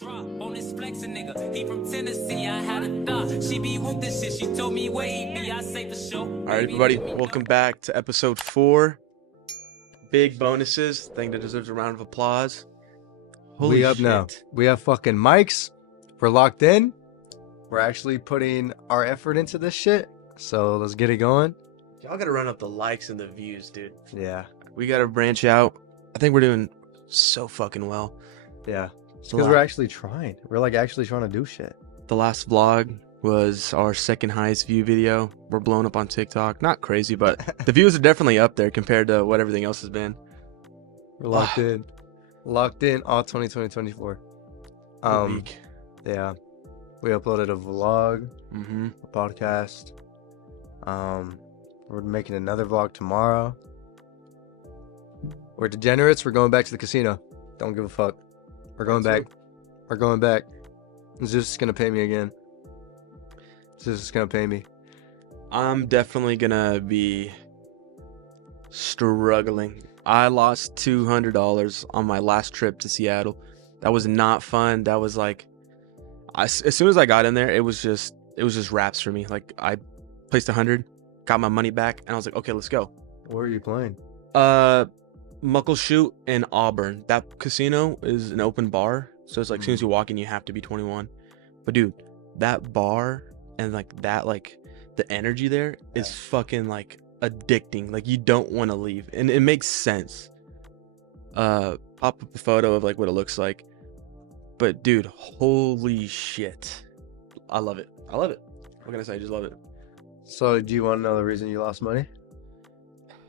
Drop on this flexing nigga. He from Tennessee. I had a thought. She be with this shit. She told me where he be. I say for sure. All right, everybody, welcome back to episode 4. Big bonuses. Thing that deserves a round of applause. Holy we up shit. now. We have fucking mics. We're locked in. We're actually putting our effort into this shit. So let's get it going. Y'all gotta run up the likes and the views, dude. Yeah. We gotta branch out. I think we're doing so fucking well. Yeah. So Because we're actually trying. We're like actually trying to do shit. the last vlog was our second highest view video. We're blowing up on TikTok. Not crazy, but the views are definitely up there compared to what everything else has been. We're locked in. Locked in all 2024. Week. Yeah. We uploaded a vlog, Mm-hmm. a podcast. We're making another vlog tomorrow. We're degenerates. We're going back to the casino. Don't give a fuck. We're going back. We're going back. Zeus is gonna pay me again. Zeus is gonna pay me. I'm definitely gonna be struggling. I lost $200 on my last trip to Seattle. That was not fun. That was like, as soon as I got in there, it was just wraps for me. Like I placed 100, got my money back, and I was like, okay, let's go. Where are you playing? Muckleshoot in Auburn. That casino is an open bar, so it's like as soon as you walk in, you have to be 21. But dude, that bar and like that, like the energy there is fucking like addicting. Like you don't want to leave, and it makes sense. Pop up a photo of like what it looks like. But dude, holy shit, I love it. I love it. What can I say? I just love it. So, do you want to know the reason you lost money?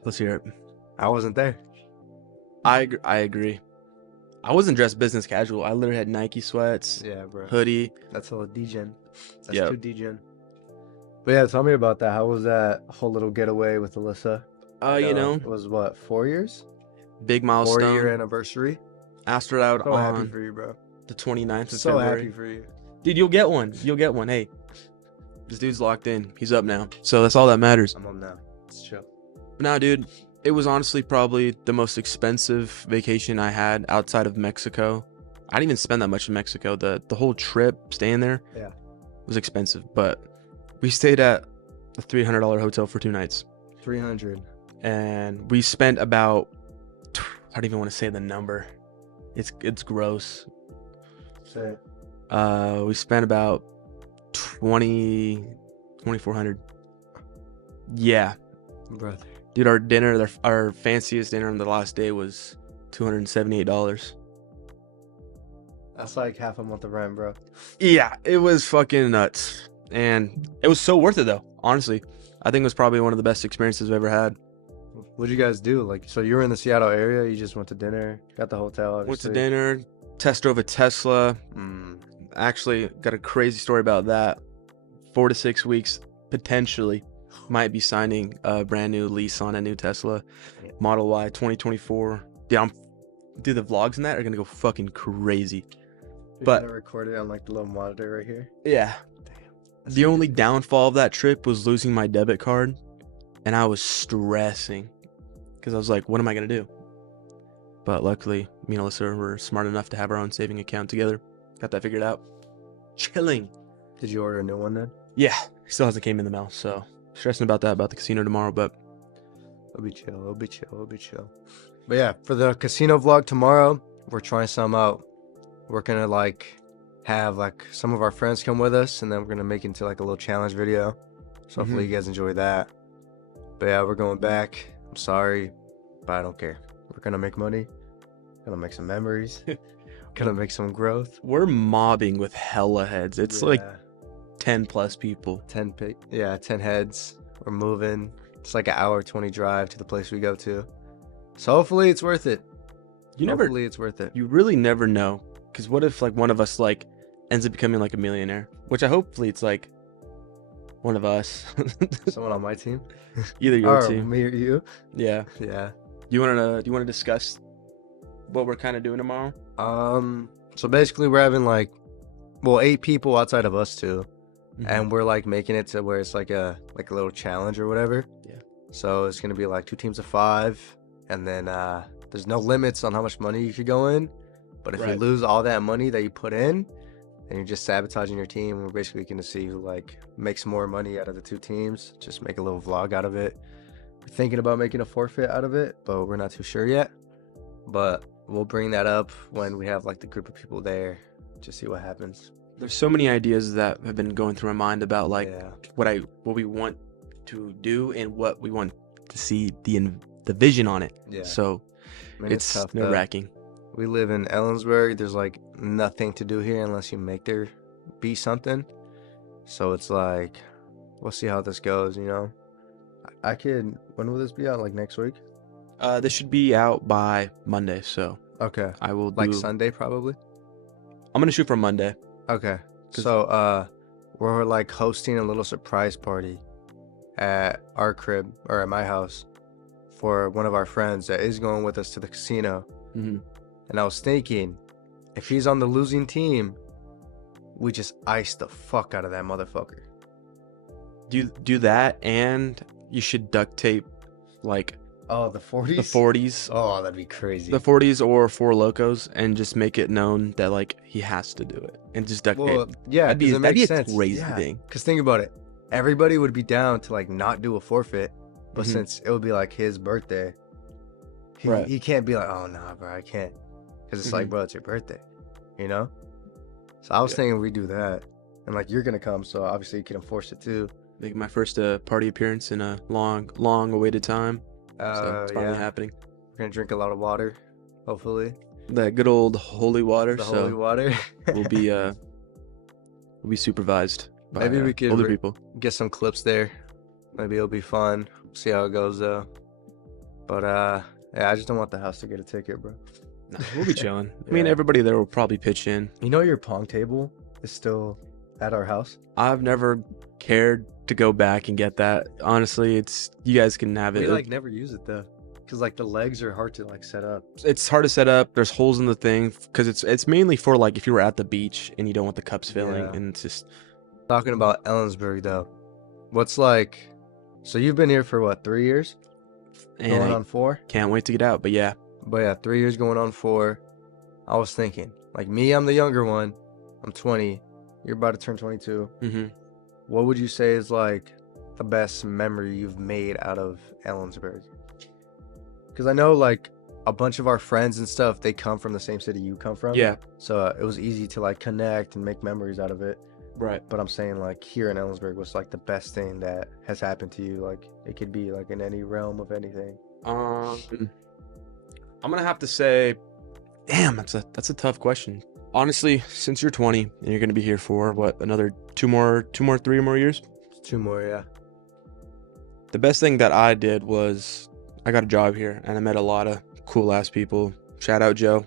Let's hear it. I wasn't there. I agree. I wasn't dressed business casual. I literally had Nike sweats, Yeah, bro. hoodie. That's all degen. That's Yep. too degen. But yeah, tell me about that. How was that whole little getaway with Alyssa? You know, It was what, 4 years? big milestone. 4-year anniversary. Asked her out So happy on for you, bro. the 29th of So February. happy for you. Dude, you'll get one. You'll get one. Hey, this dude's locked in. He's up now. So that's all that matters. I'm up now. Let's chill. But now, dude, it was honestly probably the most expensive vacation I had outside of Mexico. I didn't even spend that much in Mexico. The whole trip, staying there, Yeah. was expensive. But we stayed at a $300 hotel for 2 nights. 300. And we spent about, I don't even want to say the number. It's gross. Say it. We spent about 2,400. Yeah, Brother. dude, our dinner, our fanciest dinner on the last day was $278. That's like half a month of rent, bro. Yeah, it was fucking nuts, and it was so worth it though. Honestly, I think it was probably one of the best experiences I've ever had. What'd you guys do? Like, so you were in the Seattle area. You just went to dinner, got the hotel. Went to Obviously. dinner, test drove a Tesla. Mm. Actually, got a crazy story about that. 4 to 6 weeks, potentially, might be signing a brand new lease on a new Tesla Model Y 2024. Dude, the vlogs in that are gonna go fucking crazy. You're But- gonna record it on like the little monitor right here. Yeah. That's The only crazy. downfall of that trip was losing my debit card, and I was stressing because I was like, what am I gonna do? But luckily, me and Alyssa were smart enough to have our own saving account together. Got that figured out. Chilling. Did you order a new one then? Yeah, still hasn't came in the mail, so stressing about that, about the casino tomorrow, but It'll be chill. It'll be chill. It'll be chill. But yeah, for the casino vlog tomorrow, we're trying some out. We're gonna like have like some of our friends come with us, and then we're gonna make it into like a little challenge video. So hopefully you guys enjoy that. But yeah, we're going back. I'm sorry, but I don't care. We're gonna make money. Gonna make some memories. Gonna make some growth. we're mobbing with hella heads. It's like 10 plus people. 10 heads. We're moving. It's like an hour 20 drive to the place we go to. So hopefully it's worth it. Hopefully it's worth it. You really never know, because what if like one of us like ends up becoming like a millionaire, which hopefully it's like one of us. Someone on my team. Either your Or team. me or you. Yeah. Yeah. Do you want to discuss what we're kind of doing tomorrow? So basically we're having like 8 people outside of us two. And we're like making it to where it's like a little challenge or whatever. Yeah. So it's gonna be like 2 teams of 5, and then there's no limits on how much money you could go in. But if you Right. lose all that money that you put in, then you're just sabotaging your team. We're basically going to see who like makes more money out of the two teams. Just make a little vlog out of it. We're thinking about making a forfeit out of it, but we're not too sure yet. But we'll bring that up when we have like the group of people there. Just see what happens. There's so many ideas that have been going through my mind about like Yeah. what we want to do and what we want to see the vision on it. Yeah. So I mean, it's tough, nerve though. wracking. We live in Ellensburg. There's like nothing to do here unless you make there be something. So it's like, we'll see how this goes, you know? I could, when will this be out? Like next week? This should be out by Monday, so Okay. I will Like do. Sunday, probably? I'm gonna shoot for Monday. Okay. 'Cause- So, we're like hosting a little surprise party at our crib or at my house for one of our friends that is going with us to the casino. hmm And I was thinking, if he's on the losing team, we just ice the fuck out of that motherfucker. Do that, and you should duct tape like Oh, the 40s? the 40s, Oh, that'd be crazy. the 40s or Four Locos, and just make it known that like he has to do it, and just duct Well, tape. yeah, That'd be 'cause it makes a sense. crazy Yeah. thing. Because think about it. Everybody would be down to like not do a forfeit, but Mhm. since it would be like his birthday, Right. he can't be like, oh, nah, bro, I can't. Because it's like, Mhm. bro, it's your birthday, you know? So I was Yeah. thinking we do that. And like, you're going to come, so obviously you can enforce it too. Make my first party appearance in a long awaited time. So it's finally Yeah. happening. We're going to drink a lot of water, hopefully. That good old holy water. The So holy water. we'll be supervised by Maybe we could older people. Get some clips there. Maybe it'll be fun. See how it goes, though. But, yeah, I just don't want the house to get a ticket, bro. No, we'll be chilling. I mean, Yeah. everybody there will probably pitch in. You know your pong table is still at our house? I've never cared to go back and get that. Honestly, it's you guys can have it. We like never use it though, because like the legs are hard to like set up. It's hard to set up. There's holes in the thing because it's mainly for like if you were at the beach and you don't want the cups filling, Yeah. and it's just Talking about Ellensburg though, what's like? So you've been here for what, 3 years? and Going I on 4? can't wait to get out. But yeah, But yeah, 3 years going on 4. I was thinking, like me, I'm the younger one. I'm 20. You're about to turn 22. hmm What would you say is like the best memory you've made out of Ellensburg? Because I know like a bunch of our friends and stuff, they come from the same city you come from. yeah, So it was easy to like connect and make memories out of it. right. But I'm saying like here in Ellensburg, what's like the best thing that has happened to you? Like it could be like in any realm of anything. I'm gonna have to say, damn, that's a tough question. Honestly, since you're 20 and you're gonna be here for what, another 3 more years, 2 more, yeah. the best thing that I did was I got a job here and I met a lot of cool ass people. Shout out Joe,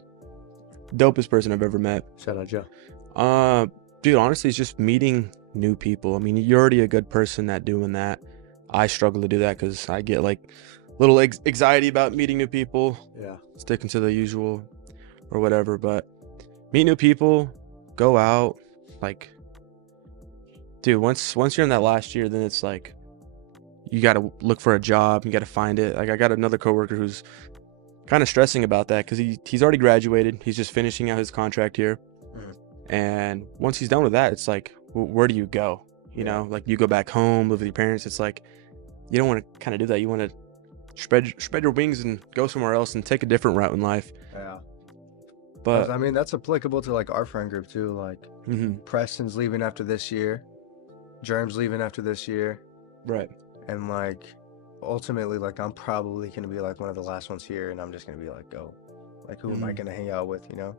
dopest person I've ever met. Shout out Joe. Dude, honestly, it's just meeting new people. I mean, you're already a good person at doing that. I struggle to do that because I get like little anxiety about meeting new people, Yeah. sticking to the usual or whatever. But meet new people, go out, like, dude. Once you're in that last year, then it's like you gotta look for a job. You gotta find it. Like I got another coworker who's kind of stressing about that because he's already graduated. He's just finishing out his contract here. And once he's done with that, it's like, where do you go? You know, like you go back home, live with your parents. It's like, you don't want to kind of do that. You want to spread your wings and go somewhere else and take a different route in life. Yeah. But I mean, that's applicable to like our friend group too. Like mhm, Preston's leaving after this year, Germ's leaving after this year, right. and like ultimately, like I'm probably gonna be like one of the last ones here, and I'm just gonna be like, go, like who am I Mhm. gonna hang out with, you know?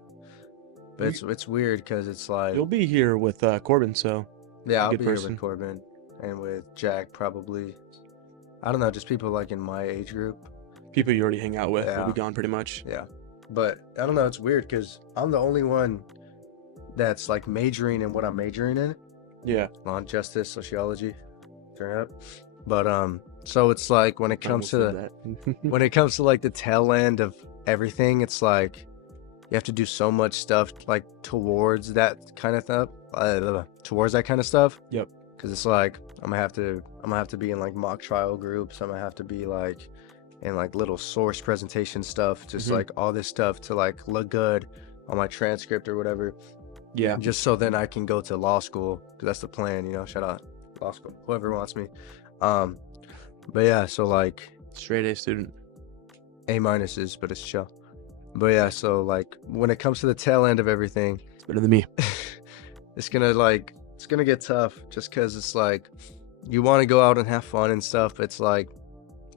But it's weird because it's like, You'll be here with Corbin, so yeah, I'll good be here person. with Corbin and with Jack probably. I don't know, just people like in my age group. people you already hang out with will Yeah. be gone pretty much. Yeah, but I don't know. It's weird because I'm the only one that's like majoring in what I'm majoring in. Yeah. Law and justice, sociology, turn up. But so it's like when it comes to the when it comes to like the tail end of everything, it's like you have to do so much stuff like towards that kind of stuff, towards that kind of stuff. Yep. Because it's like I'm gonna have to be in like mock trial groups. I'm gonna have to be like in like little source presentation stuff, just Mhm. like all this stuff to like look good on my transcript or whatever, Yeah. just so then I can go to law school, because that's the plan, you know. Shout out law school, whoever wants me. But yeah, so like Straight A student. A minuses, but it's chill. But yeah, so like when it comes to the tail end of everything, It's better than me. it's gonna get tough, just because it's like you want to go out and have fun and stuff. It's like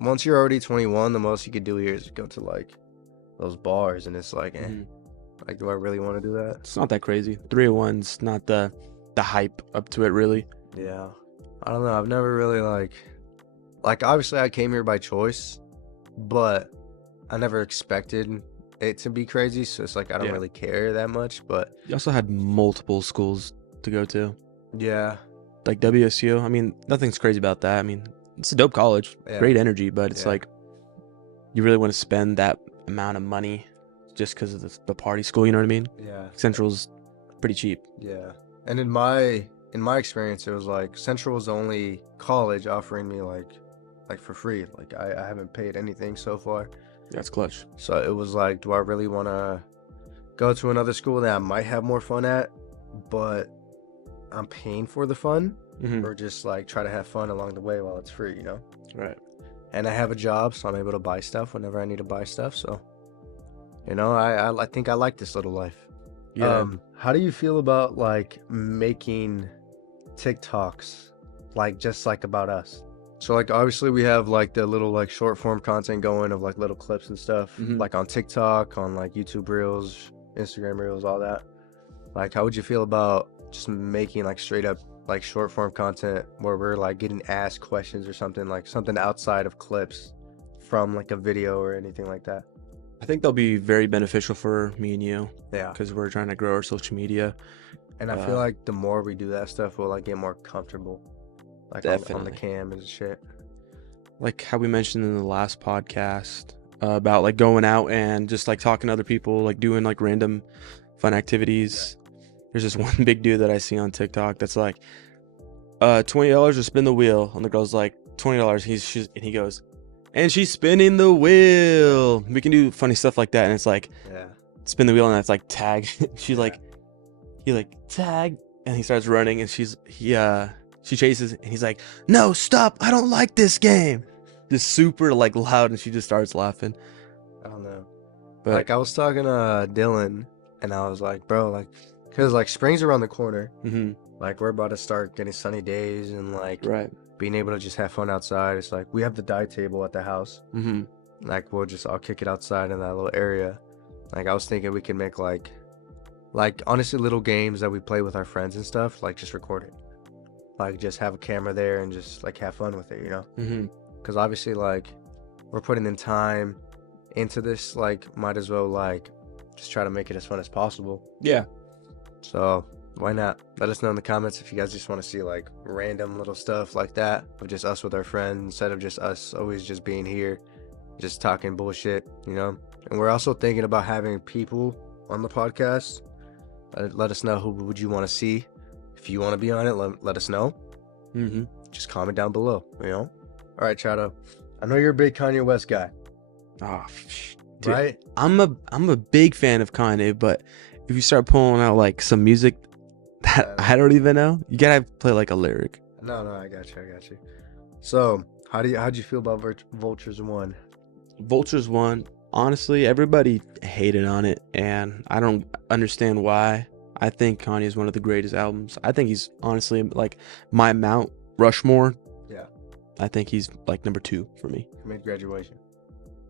once you're already 21, the most you could do here is go to like those bars, and it's like, Mhm. like, do I really want to do that? It's not that crazy. 301's not the hype up to it, really. Yeah, I don't know. I've never really like obviously I came here by choice, but I never expected it to be crazy. So it's like I don't Yeah. really care that much. But You also had multiple schools to go to. yeah, Like WSU, I mean, nothing's crazy about that. I mean, it's a dope college, Yeah. great energy, but it's Yeah. like you really want to spend that amount of money just because of the party school, you know what I mean? yeah, Central's pretty cheap. yeah. And in my experience, it was like Central was the only college offering me like for free. Like I haven't paid anything so far. That's clutch. So it was like, do I really want to go to another school that I might have more fun at, but I'm paying for the fun, Mhm. or just like try to have fun along the way while it's free, you know? Right. And I have a job, so I'm able to buy stuff whenever I need to buy stuff. So, you know, I think I like this little life. Yeah. How do you feel about like making TikToks, like just like about us? So like obviously we have like the little like short form content going of like little clips and stuff, Mhm. like on TikTok, on like YouTube Reels, Instagram Reels, all that. Like, how would you feel about just making like straight up like short form content where we're like getting asked questions or something, like something outside of clips from like a video or anything like that? I think they'll be very beneficial for me and you Yeah. because we're trying to grow our social media. And I feel like the more we do that stuff, we'll like get more comfortable, like on the Definitely. cam and shit. Like how we mentioned in the last podcast about like going out and just like talking to other people, like doing like random fun activities. There's this one big dude that I see on TikTok that's like, $20 to spin the wheel. And the girl's like, $20. And he goes, and she's spinning the wheel. We can do funny stuff like that. And it's like, Yeah. spin the wheel, and that's like tag. She's Yeah. like, he like tag, and he starts running, and she chases, and he's like, no, stop, I don't like this game. Just super like loud, and she just starts laughing. I don't know. But Like I was talking to Dylan, and I was like, bro, like, cause like spring's around the corner. mhm, Like we're about to start getting sunny days and like right. being able to just have fun outside. It's like we have the dive table at the house. Mhm. Like we'll just all kick it outside in that little area. Like I was thinking we could make like honestly little games that we play with our friends and stuff. Like just record it. Like just have a camera there and just like have fun with it, you know? Mhm. Because obviously like we're putting in time into this. Like might as well like just try to make it as fun as possible. Yeah. So why not? Let us know in the comments if you guys just want to see like random little stuff like that of just us with our friends instead of just us always just being here, just talking bullshit, you know? And we're also thinking about having people on the podcast. Let us know who would you want to see. If you want to be on it, let us know. Mhm. Just comment down below, you know? All right, Chado. I know you're a big Kanye West guy, Oh, dude, right? I'm a big fan of Kanye, but if you start pulling out like some music that I don't even know, you gotta play like a lyric. No, I got you. So, how'd you feel about Vultures 1? Vultures 1, honestly, everybody hated on it, and I don't understand why. I think Kanye is one of the greatest albums. I think he's honestly like my Mount Rushmore. Yeah. I think he's like number 2 for me. He made Graduation.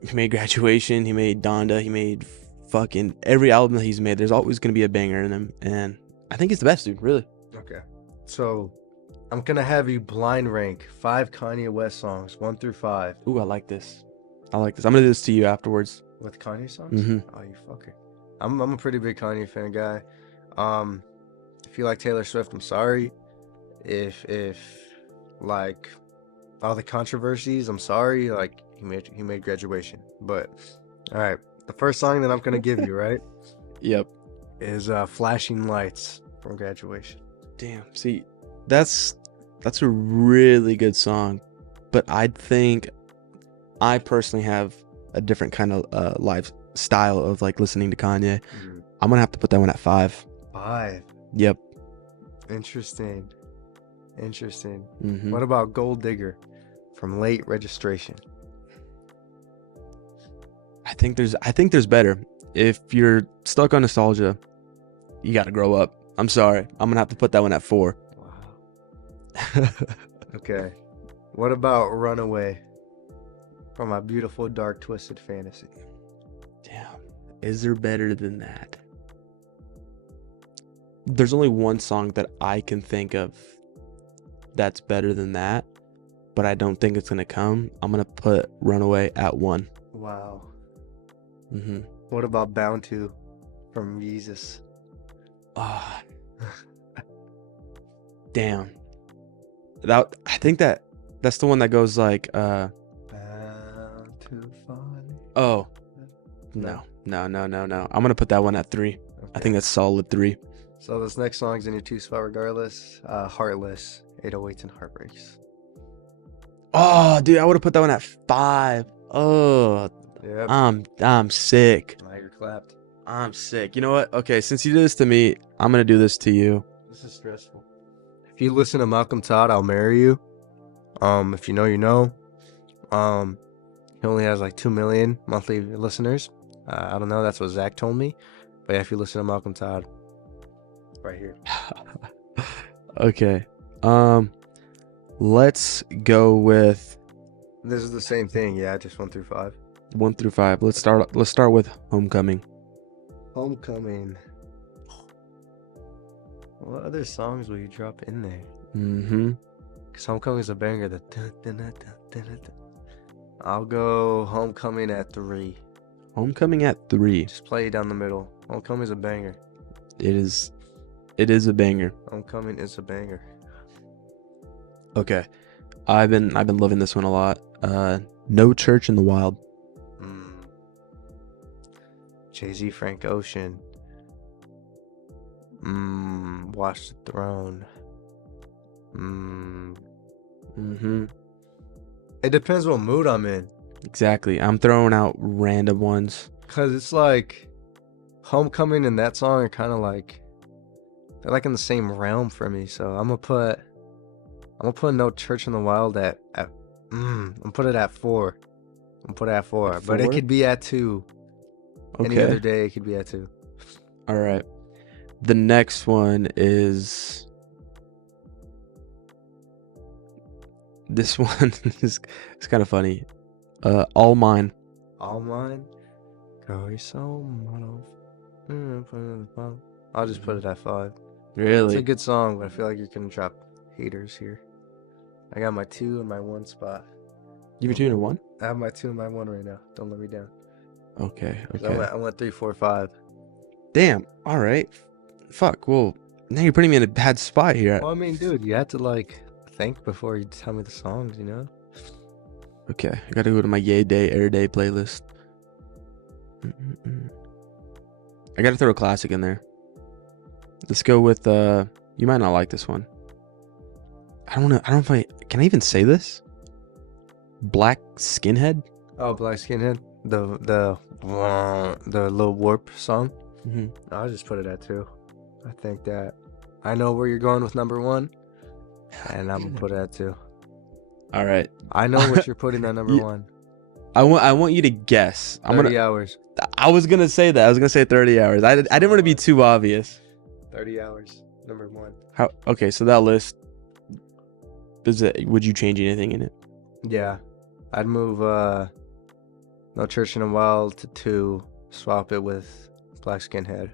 He made Graduation, he made Donda, he made fucking every album that he's made. There's always gonna be a banger in them, and I think he's the best, dude, really. Okay. So, I'm going to have you blind rank 5 Kanye West songs, 1 through 5. Ooh, I like this. I'm gonna do this to you afterwards. With Kanye songs? Mhm. Oh, you fucker. I'm a pretty big Kanye fan guy. If you like Taylor Swift, I'm sorry. If like all the controversies, I'm sorry. Like he made Graduation. But all right, the first song that I'm gonna give you, right, Yep. is Flashing Lights from Graduation. Damn. See, that's a really good song, but I think I personally have a different kind of lifestyle of like listening to Kanye. I'm gonna have to put that one at 5. 5. Yep. Interesting. Mm-hmm. What about Gold Digger from Late Registration? I think there's better. If you're stuck on nostalgia, you gotta grow up. I'm sorry. I'm gonna have to put that one at 4. Wow. Okay. What about Runaway from My Beautiful Dark Twisted Fantasy? Damn. Is there better than that? There's only one song that I can think of that's better than that, but I don't think it's gonna come. I'm gonna put Runaway at 1. Wow. Mm-hmm. What about Bound to from Jesus? Ah. Damn. That I think that's the one that goes like Bound to find. oh no. I'm gonna put that one at 3. Okay. I think that's solid 3. So this next song's in your 2 spot regardless. Heartless, 808s and Heartbreaks. Oh dude, I would have put that one at 5. Oh, Yep. I'm sick. Now you're clapped. I'm sick. You know what? Okay, since you did this to me, I'm gonna do this to you. This is stressful. If you listen to Malcolm Todd, I'll marry you. If you know, you know. He only has like 2 million monthly listeners. I don't know. That's what Zach told me. But yeah, if you listen to Malcolm Todd, right here. Okay. Let's go with This is the same thing. Yeah, just 1 through 5. 1 through 5. Let's start with Homecoming. Homecoming. What other songs will you drop in there? Mm-hmm. Because Homecoming is a banger. I'll go Homecoming at 3. Homecoming at 3. Just play it down the middle. Homecoming is a banger. It is a banger. Homecoming is a banger. Okay. I've been loving this one a lot. No Church in the Wild. Jay-Z, Frank Ocean. Watch the Throne. Mm-hmm. It depends what mood I'm in. Exactly. I'm throwing out random ones. Cause it's like Homecoming and that song are kind of like they're like in the same realm for me. So I'm gonna put No Church in the Wild at I'm gonna put it at 4. I'm gonna put it at 4. At But it 4? could be at 2. Any Okay. other day it could be at 2. All right. The next one is this one is it's kind of funny. All Mine. All Mine. Go so mono. I'll just put it at 5. It's Really? a good song, but I feel like you're gonna drop haters here. I got my 2 and my 1 spot. You were 2 and 1? I have my 2 and my 1 right now. Don't let me down. Okay. 'Cause Okay. I went 3, 4, 5. Damn. All right. Fuck. Well, now you're putting me in a bad spot here. Well, I mean, dude, you have to like think before you tell me the songs, you know? Okay. I gotta go to my Yay Day, Air Day playlist. I gotta throw a classic in there. Let's go with you might not like this one. I don't know if can I even say this? Black Skinhead? Oh, Black Skinhead, the Lil Warp song. Mm-hmm. I'll just put it at 2. I think that I know where you're going with number 1, and I'm gonna put it at 2. All right. I know what you're putting at number Yeah. 1. I want you to guess. 30 hours. I was gonna say that. I was gonna say 30 hours. I didn't want to be too obvious. 30 hours. Number 1. How? Okay, so that list. Would you change anything in it? Yeah, I'd move No Church in the Wild to 2. Swap it with Black Skinhead.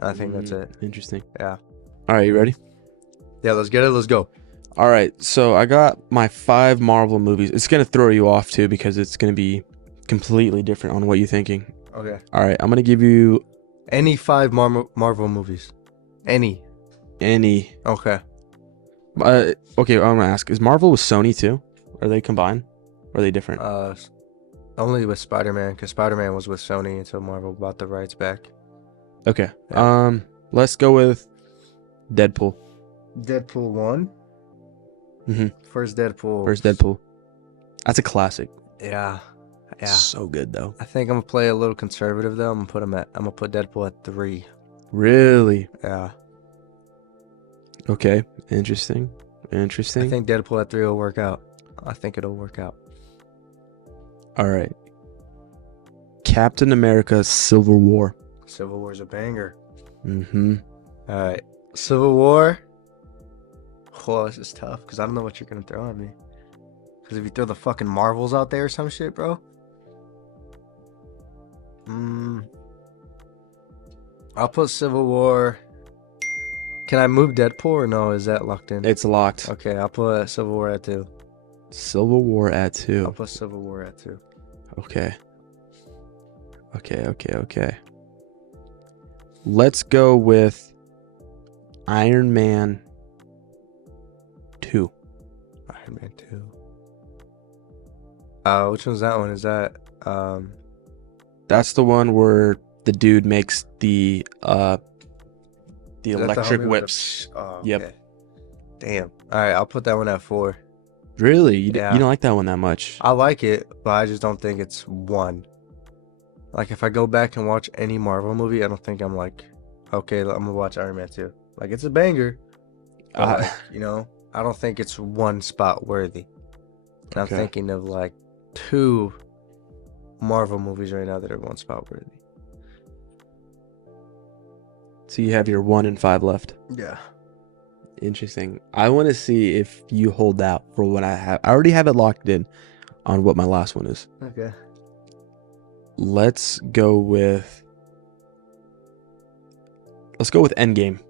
I think that's it. Interesting. Yeah. All right, you ready? Yeah, let's get it. Let's go. All right, so I got my 5 Marvel movies. It's gonna throw you off too because it's gonna be completely different on what you're thinking. Okay. All right, I'm gonna give you Any 5 Marvel movies. Any. any. Okay. Okay, I'm gonna ask: is Marvel with Sony too? Are they combined? Or are they different? Only with Spider-Man, because Spider-Man was with Sony until Marvel bought the rights back. Okay. Yeah. Let's go with Deadpool. Deadpool 1. Mm-hmm. First Deadpool. First Deadpool. That's a classic. Yeah. Yeah. So good though. I think I'm gonna play a little conservative though. I'm gonna put Deadpool at 3. Really? Yeah. Okay. Interesting. I think Deadpool at 3 will work out. I think it'll work out. All right. Captain America: Civil War. Civil War's a banger. Mm-hmm. All right. Civil War. Well, this is tough because I don't know what you're gonna throw at me. Because if you throw the fucking Marvels out there or some shit, bro. I'll put Civil War. Can I move Deadpool or no? Is that locked in? It's locked. Okay, I'll put Civil War at 2. Civil War at 2. I'll put Civil War at 2. Okay. Let's go with Iron Man 2. Iron Man 2. Which one's that one? Is that That's the one where the dude makes the is that the electric homie with whips. Oh, Yep. okay. Damn. All right, I'll put that one at 4. Really? You Yeah. you don't like that one that much? I like it, but I just don't think it's 1. Like if I go back and watch any Marvel movie, I don't think I'm like, okay, I'm gonna watch Iron Man 2. Like it's a banger, but Uh, like, you know, I don't think it's 1 spot worthy. And I'm Okay. thinking of like 2 Marvel movies right now that are 1 spot worthy. So you have your 1 and 5 left. Yeah. Interesting. I want to see if you hold out for what I have. I already have it locked in on what my last one is. Okay. Let's go with Endgame.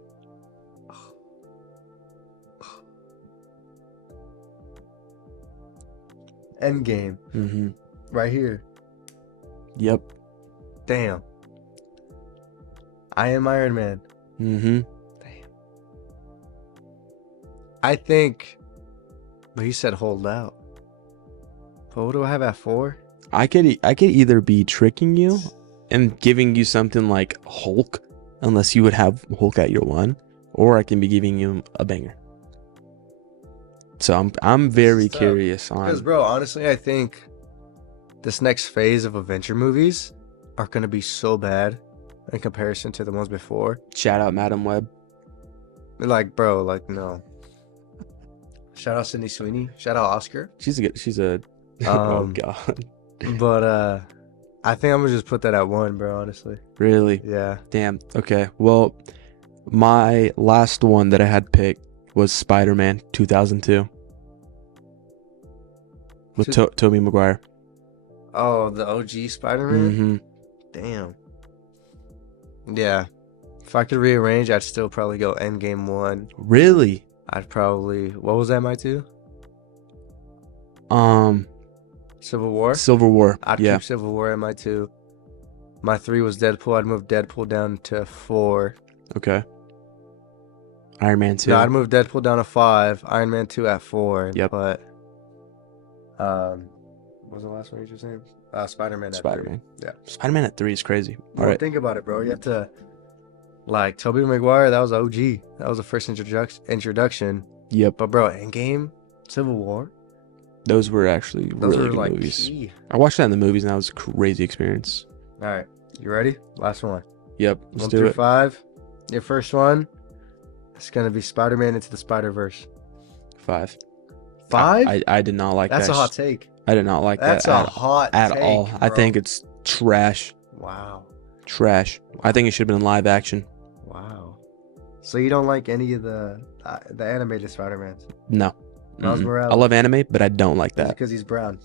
Endgame. Mm-hmm. Right here. Yep. Damn. I am Iron Man. Mm-hmm. Damn. I think. But he said hold out. But what do I have at 4? I could either be tricking you and giving you something like Hulk, unless you would have Hulk at your 1, or I can be giving you a banger. So I'm very tough. curious Because, on. bro, honestly, I think this next phase of Avenger movies are going to be so bad in comparison to the ones before. Shout out Madam Web. Like, bro, like, no. Shout out Sydney Sweeney. Shout out Oscar. She's a oh Um, god. But I think I'm going to just put that at 1, bro, honestly. Really? Yeah. Damn. Okay. Well, my last one that I had picked was Spider-Man 2002 with Tobey Maguire. Oh, the OG Spider-Man? Mm-hmm. Damn. Yeah. If I could rearrange, I'd still probably go Endgame 1. Really? I'd probably... What was that, my 2? Civil War? Civil War. I'd Yeah. keep Civil War at my 2. My 3 was Deadpool. I'd move Deadpool down to 4. Okay. Iron Man 2. No, I'd move Deadpool down to 5. Iron Man 2 at 4. Yep. But, what was the last one you just named? Spider-Man at 3. Spider-Man. Yeah. Spider-Man at 3 is crazy. All Well, right. think about it, bro. You have to, like, Tobey Maguire, that was OG. That was the first introduction. Yep. But, bro, Endgame, Civil War, Those were actually those really were, good like, movies. key. I watched that in the movies, and that was a crazy experience. All right. You ready? Last one. Yep. Let's 1 do through it. 5. Your first one, it's going to be Spider-Man Into the Spider-Verse. 5. 5? I did not like That's that. a hot take. I did not like That's that a hot at take, all. I bro. think it's trash. Wow. Trash. I think it should have been live action. Wow. So you don't like any of the animated Spider-Mans? No. Miles Mm-mm. Morales. I love anime, but I don't like that. Because he's brown.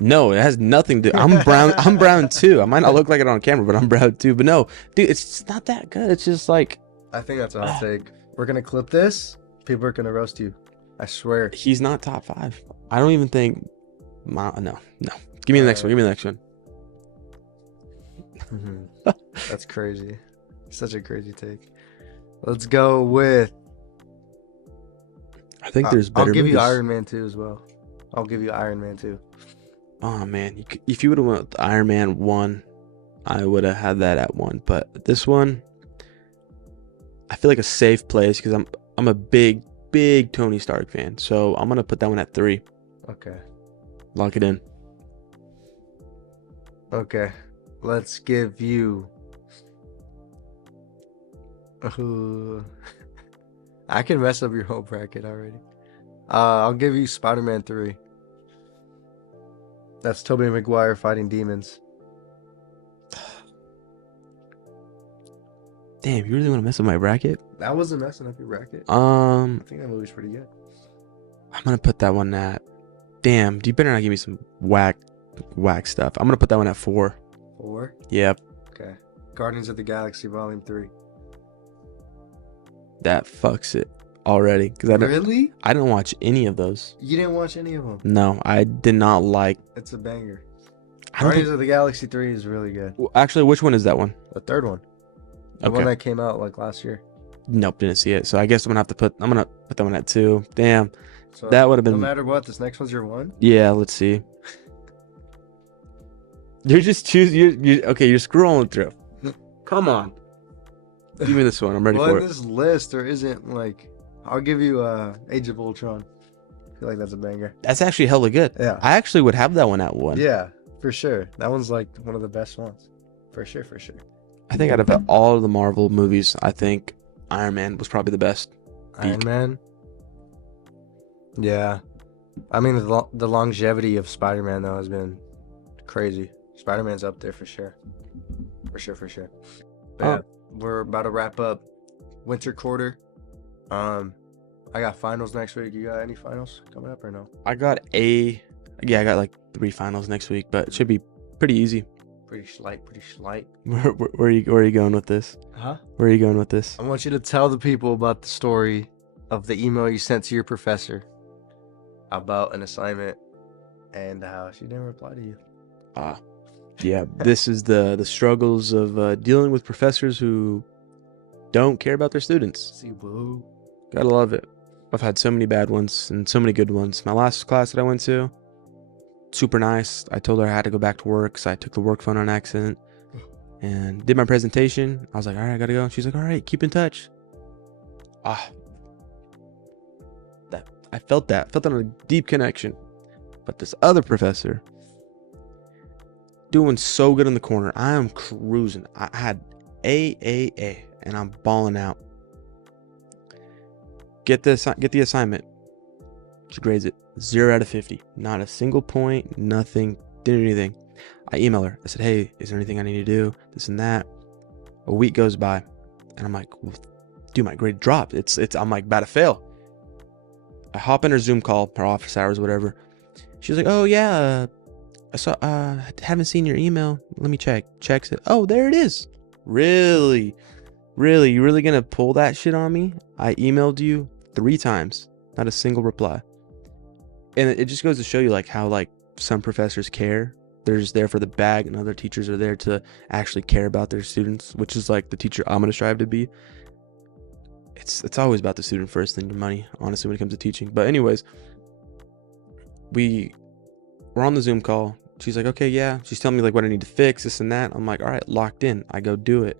No, it has nothing to. I'm brown. I'm brown too. I might not look like it on camera, but I'm brown too. But no, dude, it's just not that good. It's just like I think that's a hot take. We're going to clip this. People are going to roast you. I swear. he's not top 5. I don't even think. No. Give me the next one. Give me the next one. That's crazy. Such a crazy take. Let's go with. I think there's better. I'll give you movies. Iron Man 2 as well. I'll give you Iron Man 2. Oh man, if you would have went with Iron Man 1, I would have had that at 1. But this one, I feel like a safe place because I'm a big Tony Stark fan. So I'm gonna put that one at 3. Okay. Lock it in. Okay, let's give you. I can mess up your whole bracket already. I'll give you Spider-Man 3. That's Tobey Maguire fighting demons. Damn, you really want to mess up my bracket? That wasn't messing up your bracket. I think that movie's pretty good. I'm gonna put that one at. Damn, you better not give me some whack stuff. I'm gonna put that one at 4. 4. Yep, Okay. Guardians of the Galaxy Volume 3. that fucks it already. Cause I Really? didn't watch any of those. You didn't watch any of them? No, I did not like. It's a banger. I don't Guardians think, of the Galaxy 3 is really good. actually, which one is that one? The third one. The Okay. one that came out like last year. Nope, didn't see it. So I guess I'm gonna put that one at 2. Damn, So that would have been. no matter what, this next one's your one. Yeah, let's see. You're just choosing. You're scrolling through. Come on. Give me this one. I'm ready Well, for in it. this list, there isn't like. I'll give you Age of Ultron. I feel like that's a banger. That's actually hella good. Yeah. I actually would have that one at 1. Yeah, for sure. That one's like one of the best ones. For sure, for sure. I think out of all of the Marvel movies, I think Iron Man was probably the best. Iron Man. Yeah. I mean, the longevity of Spider-Man, though, has been crazy. Spider-Man's up there for sure. For sure, for sure. But yeah, we're about to wrap up winter quarter. I got finals next week. You got any finals coming up or no? I got like 3 finals next week, but it should be pretty easy. Pretty slight. Where are you going with this? Huh? Where are you going with this? I want you to tell the people about the story of the email you sent to your professor about an assignment and how she didn't reply to you. Yeah, this is the struggles of dealing with professors who don't care about their students. See, boo. Gotta love it. I've had so many bad ones and so many good ones. My last class that I went to, super nice. I told her I had to go back to work, so I took the work phone on accident and did my presentation. I was like, all right, I gotta go. She's like, all right, keep in touch. I felt that on a deep connection. But this other professor, doing so good in the corner. I am cruising. I had A, and I'm balling out. Get the assignment. She grades it 0 out of 50. Not a single point, nothing, didn't do anything. I email her. I said, hey, is there anything I need to do? This and that. A week goes by, and I'm like, dude, my grade dropped. I'm like about to fail. I hop in her Zoom call, her office hours, whatever. She was like, oh yeah, I saw, haven't seen your email. Let me check. Checks it. Oh, there it is. Really? You really gonna pull that shit on me? I emailed you 3 times, not a single reply. And it just goes to show you like how like some professors care. They're just there for the bag, and other teachers are there to actually care about their students, which is like the teacher I'm gonna strive to be. It's always about the student first, then your money, honestly, when it comes to teaching. But anyways, we're on the Zoom call. She's like, okay, yeah. She's telling me like what I need to fix, this and that. I'm like, all right, locked in. I go do it.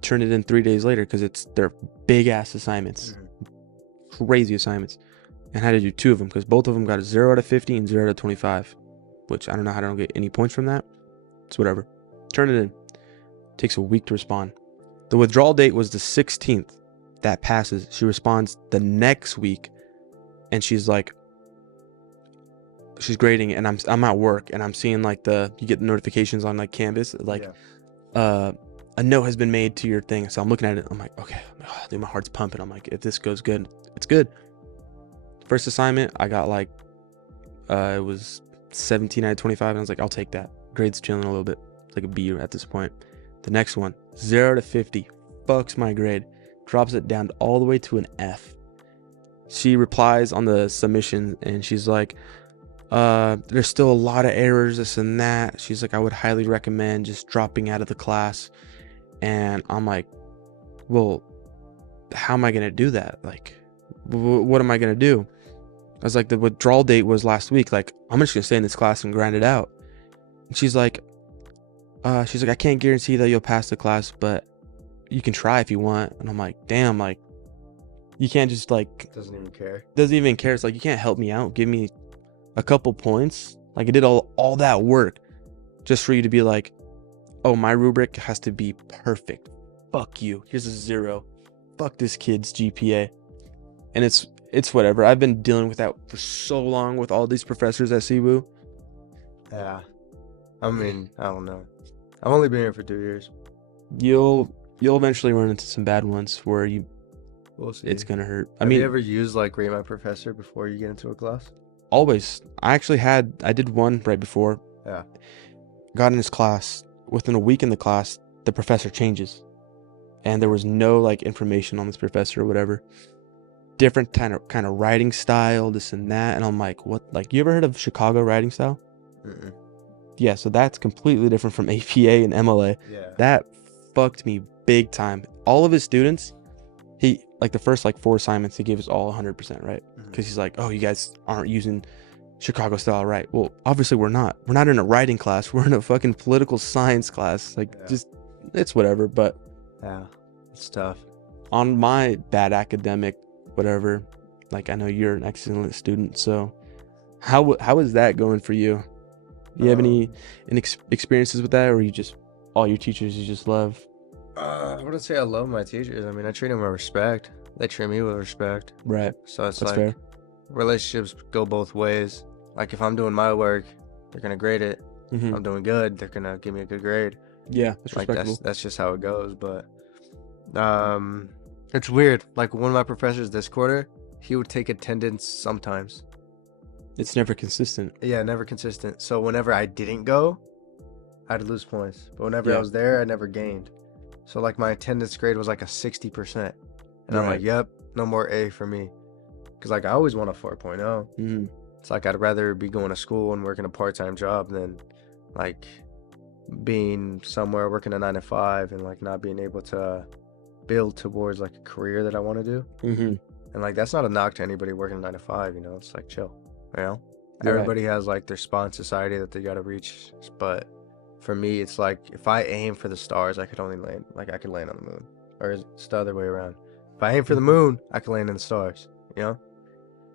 Turn it in 3 days later because they're big ass assignments, crazy assignments, and had to do 2 of them because both of them got a 0 out of 50 and 0 out of 25, which I don't know how I don't get any points from that. It's whatever. Turn it in. Takes a week to respond. The withdrawal date was the 16th. That passes. She responds the next week, and she's like, she's grading, and I'm at work, and I'm seeing like you get the notifications on like Canvas, like a note has been made to your thing. So I'm looking at it. I'm like, okay, dude, my heart's pumping. I'm like, if this goes good, it's good. First assignment, I got like, it was 17 out of 25, and I was like, I'll take that. Grade's chilling a little bit. It's like a B at this point. The next one, 0 to 50, fucks my grade, drops it down all the way to an F. She replies on the submission, and she's like, there's still a lot of errors, this and that. She's like, I would highly recommend just dropping out of the class. And I'm like, well, how am I going to do that? Like, what am I going to do? I was like, the withdrawal date was last week. Like, I'm just going to stay in this class and grind it out. And she's like, I can't guarantee that you'll pass the class, but you can try if you want. And I'm like, damn, like, you can't just like, Doesn't even care. It's like, you can't help me out. Give me a couple points. Like, I did all that work just for you to be like, oh, my rubric has to be perfect. Fuck you. Here's a 0. Fuck this kid's GPA. And it's whatever. I've been dealing with that for so long with all these professors at Cebu. Yeah. I mean, I don't know. I've only been here for 2 years. You'll eventually run into some bad ones where We'll see. it's gonna hurt. Have you ever used like Rate My Professor before you get into a class? Always. I did one right before. Yeah. Got in his class. Within a week in the class, the professor changes. And there was no like information on this professor or whatever. Different kind of writing style, this and that. And I'm like, what? Like, you ever heard of Chicago writing style? Mm-mm. Yeah, so that's completely different from APA and MLA. Yeah. That fucked me big time. All of his students, he like the first like 4 assignments, he gave us all 100%, right? Because he's like, oh, you guys aren't using Chicago style, right? Well, obviously we're not. We're not in a writing class. We're in a fucking political science class. Like, just it's whatever. But Yeah, it's tough. on my bad academic, whatever. Like, I know you're an excellent student, so how is that going for you? Do you have any experiences with that, or you just all your teachers you just love? I wouldn't say I love my teachers. I mean, I treat them with respect. They treat me with respect. Right. So it's That's like fair. relationships go both ways. Like if I'm doing my work, they're gonna grade it. If Mm-hmm. I'm doing good, they're gonna give me a good grade. Yeah, that's Like respectable. that's just how it goes. But it's weird. Like one of my professors this quarter, he would take attendance sometimes. It's never consistent. Yeah, never consistent. So whenever I didn't go, I'd lose points. But whenever I Yeah. was there, I never gained. So like my attendance grade was like a 60%. And I'm Right. like, yep, no more A for me. Because like I always want a 4.0. Mm-hmm. It's like I'd rather be going to school and working a part-time job than like being somewhere working a 9 to 5 and like not being able to build towards like a career that I want to do. Mm-hmm. And like that's not a knock to anybody working a 9 to 5, you know. It's like chill, you know. You're right. Everybody has like their spot in society that they got to reach, but for me it's like if I aim for the stars, I could only land like I could land on the moon, or it's the other way around. If I aim for the moon, I can land in the stars, you know.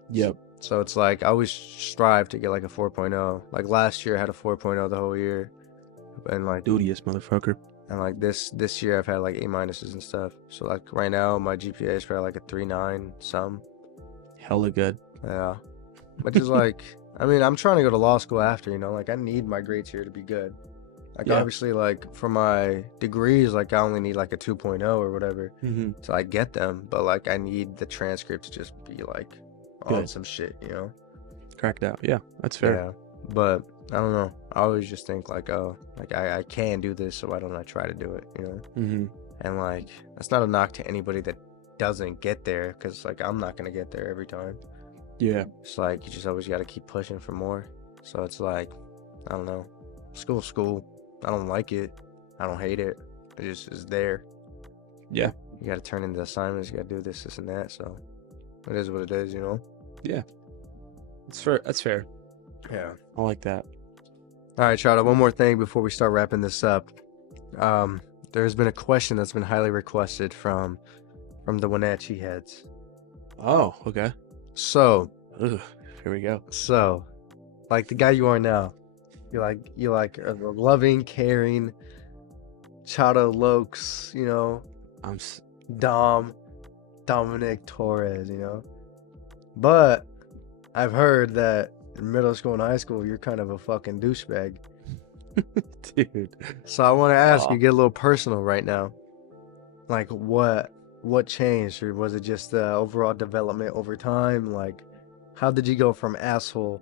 Yep. So it's like I always strive to get like a 4.0. Like last year I had a 4.0 the whole year, and like Dudious motherfucker. and like this year I've had like A minuses and stuff. So like right now my GPA is probably like a 3.9 some. Hella good. Yeah, which is like I mean I'm trying to go to law school after, you know. Like I need my grades here to be good. Like Yeah. obviously like for my degrees like I only need like a 2.0 or whatever Mm-hmm. to like get them, but like I need the transcript to just be like on Good. some shit, you know. Cracked out. Yeah, that's fair. Yeah, but I don't know. I always just think like, oh, like I can do this, so why don't I try to do it, you know? Mm-hmm. And like that's not a knock to anybody that doesn't get there, because like I'm not gonna get there every time. Yeah. It's like you just always got to keep pushing for more. So it's like I don't know. School. I don't like it. I don't hate it. It just is there. Yeah. You got to turn in the assignments. You got to do this and that. So it is what it is, you know. It's fair. That's fair. Yeah. I like that. All right, Charlotte, one more thing before we start wrapping this up. There's been a question that's been highly requested from the Wenatchee heads. Oh, okay. So, Ugh, here we go. like the guy you are now, you're like a loving, caring, Chado Lokes, you know, I'm Dominic Torres, you know. But I've heard that in middle school and high school, you're kind of a fucking douchebag. dude. So I want to ask Aw. you, get a little personal right now. Like what changed, or was it just the overall development over time? Like, how did you go from asshole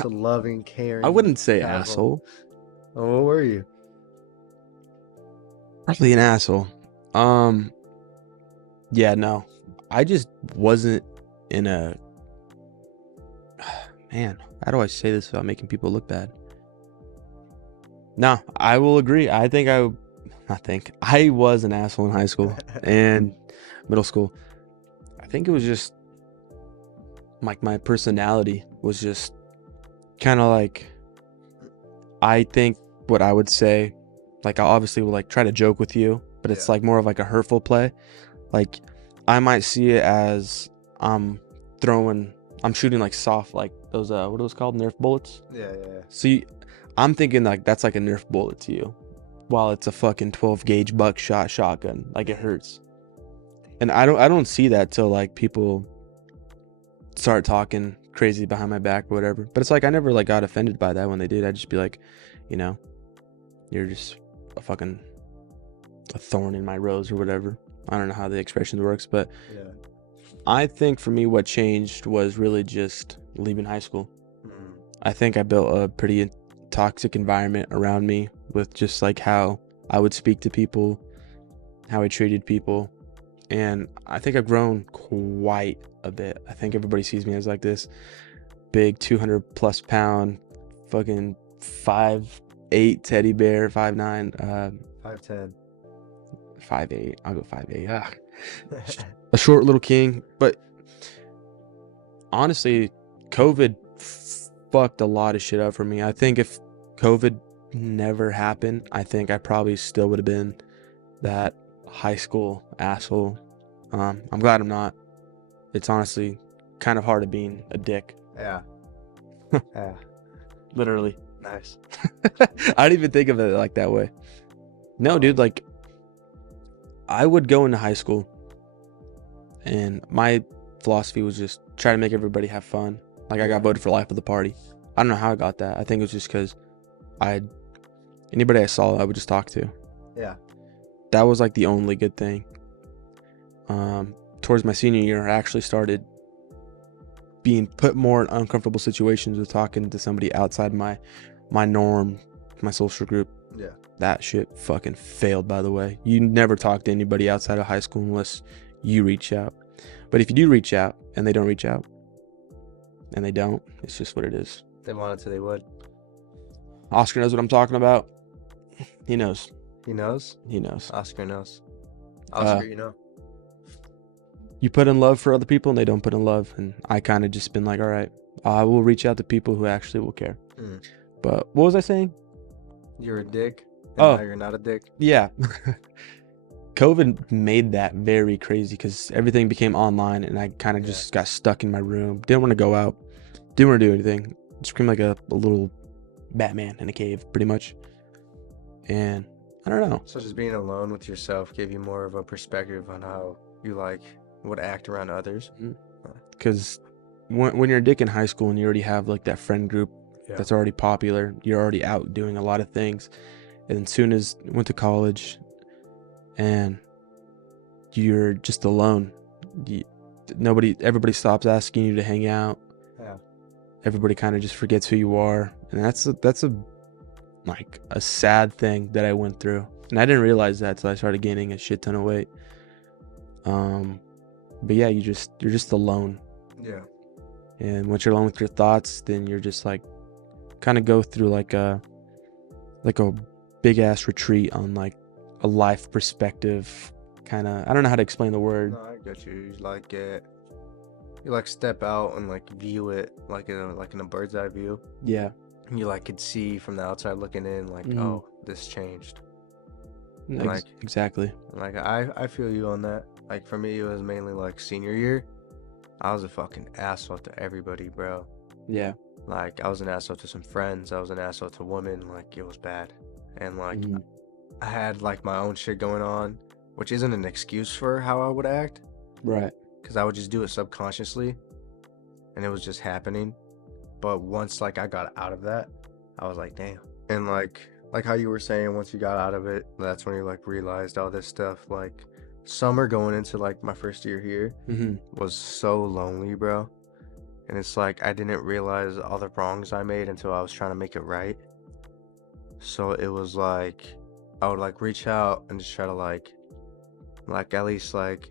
to loving, caring? I wouldn't say asshole? asshole. Oh, what were you? Probably an asshole. Yeah, no. I just wasn't in a man, how do I say this without making people look bad? No, I will agree. I was an asshole in high school and middle school. I think it was just like my personality was just kind of like, I think what I would say, like I obviously would like try to joke with you, but it's Yeah. like more of like a hurtful play. Like I might see it as I'm shooting like soft, like those what are those called, Nerf bullets. Yeah. See, I'm thinking like that's like a Nerf bullet to you, while it's a fucking 12 gauge buckshot shotgun. Like it hurts. And I don't see that till like people start talking crazy behind my back or whatever. But it's like I never like got offended by that when they did. I'd just be like, you know, you're just a thorn in my rose or whatever. I don't know how the expression works, but Yeah. I think for me what changed was really just leaving high school. Mm. I think I built a pretty toxic environment around me with just like how I would speak to people, how I treated people. And I think I've grown quite a bit. I think everybody sees me as like this big 200 plus pound fucking 5'8" teddy bear, 5'9", 5'10". 5'8". I'll go 5'8". A short little king. But honestly, COVID fucked a lot of shit up for me. I think if COVID never happened, I think I probably still would have been that high school asshole. I'm glad I'm not. It's honestly kind of hard at being a dick. Yeah. Yeah. Literally. Nice. I didn't even think of it like that way. No, dude, like I would go into high school and my philosophy was just try to make everybody have fun. Like I got voted for life of the party. I don't know how I got that. I think it was just because anybody I saw I would just talk to. Yeah. That was like the only good thing. Towards my senior year, I actually started being put more in uncomfortable situations with talking to somebody outside my norm, my social group. Yeah. That shit fucking failed, by the way. You never talk to anybody outside of high school unless you reach out. But if you do reach out and they don't reach out, and they don't, it's just what it is. They wanted to, they would. Oscar knows what I'm talking about. He knows. He knows? He knows. Oscar knows. Oscar, you know. You put in love for other people and they don't put in love. And I kind of just been like, all right, I will reach out to people who actually will care. Mm. But what was I saying? You're a dick. And Oh. now you're not a dick. Yeah. COVID made that very crazy because everything became online and I kind of just got stuck in my room. Didn't want to go out. Didn't want to do anything. Just became like a little Batman in a cave, pretty much. And I don't know. So just being alone with yourself gave you more of a perspective on how you like would act around others. Because when you're a dick in high school and you already have like that friend group that's already popular, you're already out doing a lot of things. And as soon as went to college and you're just alone, everybody stops asking you to hang out. Yeah. Everybody kind of just forgets who you are. And that's a sad thing that I went through. And I didn't realize that till I started gaining a shit ton of weight. But yeah, you're just alone. Yeah. And once you're alone with your thoughts, then you're just like kind of go through like a big ass retreat on like a life perspective kind of. I don't know how to explain the word. No, I get you. You like step out and like view it like in a bird's eye view. Yeah. And you like could see from the outside looking in like, oh, this changed. Exactly. Like I feel you on that. Like for me, it was mainly like senior year. I was a fucking asshole to everybody, bro. Yeah. Like I was an asshole to some friends. I was an asshole to women. Like it was bad. And like I had like my own shit going on, which isn't an excuse for how I would act. Right. Because I would just do it subconsciously. And it was just happening. But once like I got out of that, I was like, damn. And like how you were saying, once you got out of it, that's when you like realized all this stuff. Like summer going into like my first year here was so lonely, bro. And it's like I didn't realize all the wrongs I made until I was trying to make it right. So it was like I would like reach out and just try to like at least like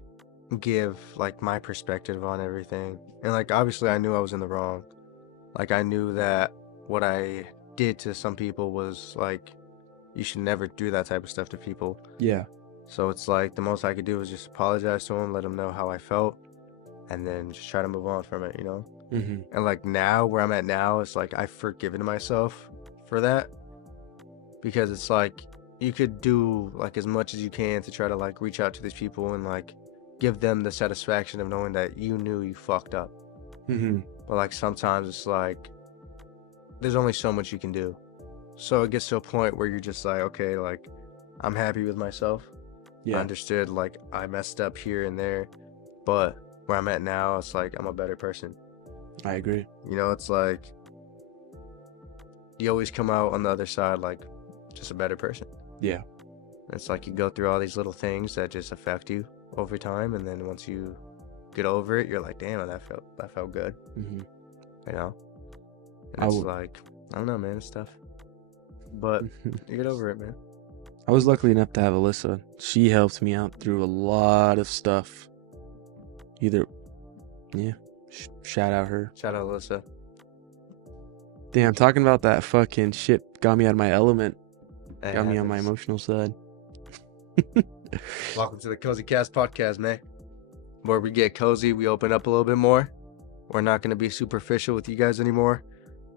give like my perspective on everything. And like obviously I knew I was in the wrong. Like I knew that what I did to some people was like you should never do that type of stuff to people. Yeah. So it's like the most I could do was just apologize to them, let them know how I felt, and then just try to move on from it, you know? And like now, where I'm at now, it's like I've forgiven myself for that. Because it's like you could do like as much as you can to try to like reach out to these people and like give them the satisfaction of knowing that you knew you fucked up. But like sometimes it's like there's only so much you can do. So it gets to a point where you're just like, okay, like I'm happy with myself. I Yeah, understood like I messed up here and there, but where I'm at now, it's like I'm a better person. I agree. You know, it's like you always come out on the other side like just a better person. Yeah, It's like you go through all these little things that just affect you over time, and then once you get over it, you're like, damn, that felt good. hmm You know, and I it's w- like I don't know, man, it's tough, but you get over it, man. I was lucky enough to have Alyssa. She helped me out through a lot of stuff. Yeah, shout out her. Shout out, Alyssa. Damn, talking about that fucking shit got me out of my element. It Got me on my happens. emotional side. Welcome to the Cozy Cast podcast, man. Where we get cozy, we open up a little bit more. We're not gonna be superficial with you guys anymore.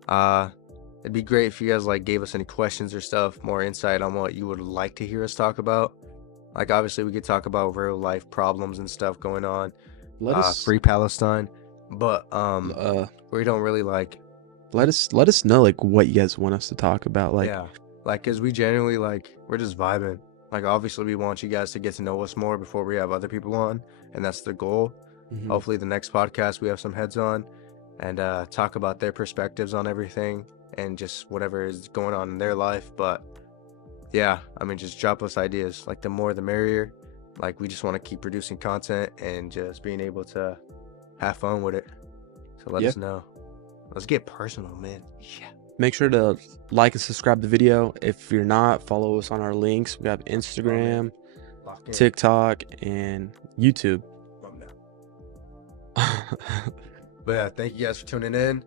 It'd be great if you guys like gave us any questions or stuff, more insight on what you would like to hear us talk about. Like obviously we could talk about real life problems and stuff going on. Let us Free Palestine. But we don't really like let us know like what you guys want us to talk about. Like, yeah. Like cause we genuinely like we're just vibing. Like obviously we want you guys to get to know us more before we have other people on, and that's the goal. mhm. Hopefully the next podcast we have some heads on and talk about their perspectives on everything and just whatever is going on in their life. But yeah, I mean, just drop us ideas. Like the more the merrier. Like we just want to keep producing content and just being able to have fun with it. So let Yeah. us know. Let's get personal, man. Yeah. Make sure to like and subscribe the video. If you're not, follow us on our links. We got Instagram, Locked in. TikTok, and YouTube. But yeah, thank you guys for tuning in.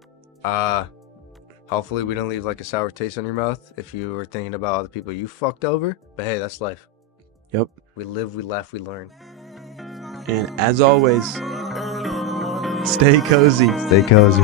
Hopefully we don't leave like a sour taste on your mouth if you were thinking about all the people you fucked over. But hey, that's life. Yep. We live, we laugh, we learn. And as always, stay cozy. Stay cozy.